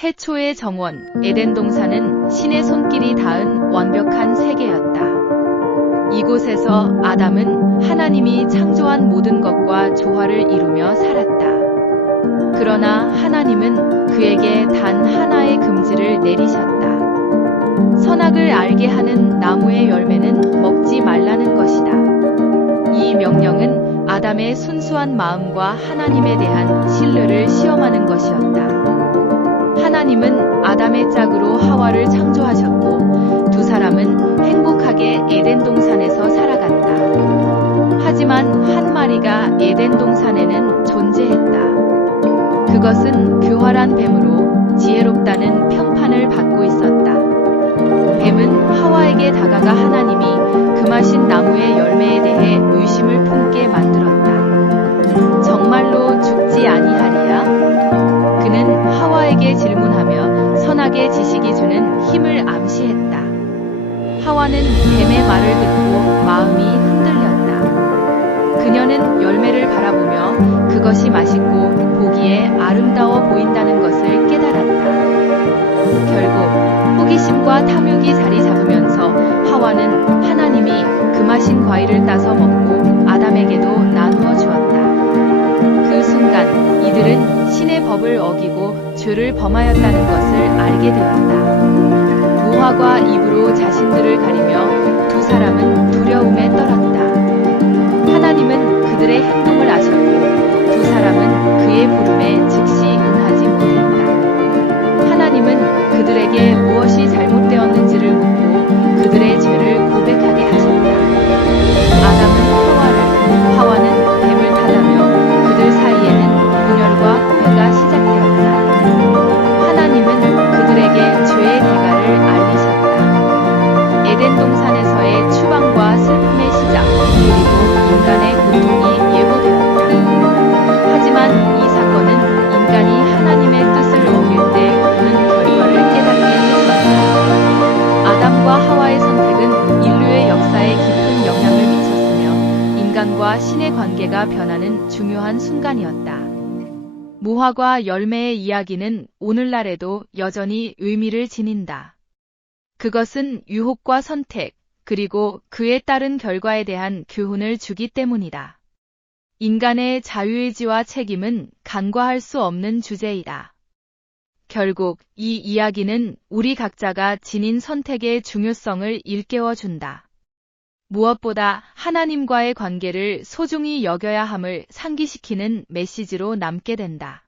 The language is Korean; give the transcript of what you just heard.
태초의 정원, 에덴 동산은 신의 손길이 닿은 완벽한 세계였다. 이곳에서 아담은 하나님이 창조한 모든 것과 조화를 이루며 살았다. 그러나 하나님은 그에게 단 하나의 금지를 내리셨다. 선악을 알게 하는 나무의 열매는 먹지 말라는 것이다. 이 명령은 아담의 순수한 마음과 하나님에 대한 신뢰를 시험 하지만 한 마리가 에덴 동산에는 존재했다. 그것은 교활한 뱀으로 지혜롭다는 평판을 받고 있었다. 뱀은 하와에게 다가가 하나님이 금하신 나무의 열매에 대해 의심을 품게 만들었다. 정말로 죽지 아니하리야? 그는 하와에게 질문하며 선악의 지식이 주는 힘을 암시했다. 하와는 뱀의 말을 듣고 마음이 그것이 맛있고 보기에 아름다워 보인다는 것을 깨달았다. 결국 호기심과 탐욕이 자리 잡으면서 하와는 하나님이 금하신 과일을 따서 먹고 아담에게도 나누어 주었다. 그 순간 이들은 신의 법을 어기고 죄를 범하였다는 것을 알게 되었다. 모화과 입으로 자신들을 가리며 인간과 신의 관계가 변하는 중요한 순간이었다. 무화과 열매의 이야기는 오늘날에도 여전히 의미를 지닌다. 그것은 유혹과 선택, 그리고 그에 따른 결과에 대한 교훈을 주기 때문이다. 인간의 자유의지와 책임은 간과할 수 없는 주제이다. 결국 이 이야기는 우리 각자가 지닌 선택의 중요성을 일깨워 준다. 무엇보다 하나님과의 관계를 소중히 여겨야 함을 상기시키는 메시지로 남게 된다.